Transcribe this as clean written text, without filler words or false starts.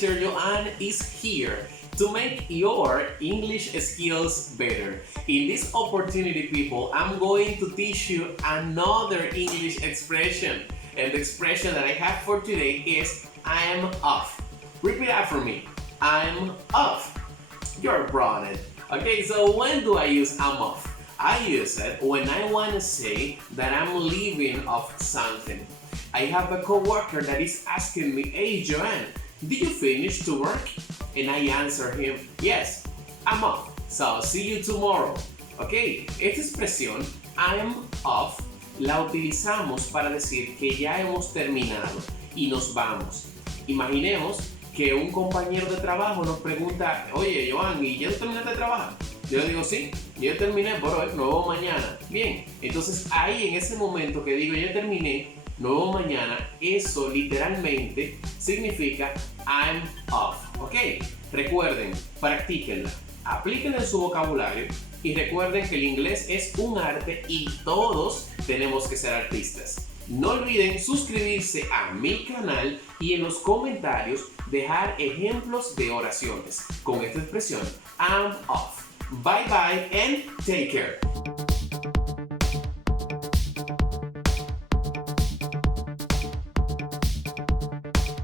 teacher Joan is here to make your English skills better. In this opportunity, people, I'm going to teach you another English expression. And the expression that I have for today is I'm off. Repeat after me. I'm off. You're brought. Okay, so when do I use I'm off? I use it when I want to say that I'm leaving of something. I have a coworker that is asking me, hey Joanne, did you finish to work? And I answer him, yes, I'm off. So see you tomorrow. Ok, esta expresión, I'm off, la utilizamos para decir que ya hemos terminado y nos vamos. Imaginemos que un compañero de trabajo nos pregunta, oye Joan, ¿y ya tú terminaste de trabajar? Yo digo, sí, yo terminé por hoy, nos vemos mañana. Bien, entonces ahí en ese momento que digo, ya terminé, nos vemos mañana, eso literalmente significa I'm off. Ok, recuerden, practíquenla, aplíquenla en su vocabulario y recuerden que el inglés es un arte y todos tenemos que ser artistas. No olviden suscribirse a mi canal y en los comentarios dejar ejemplos de oraciones con esta expresión I'm off. Bye bye and take care.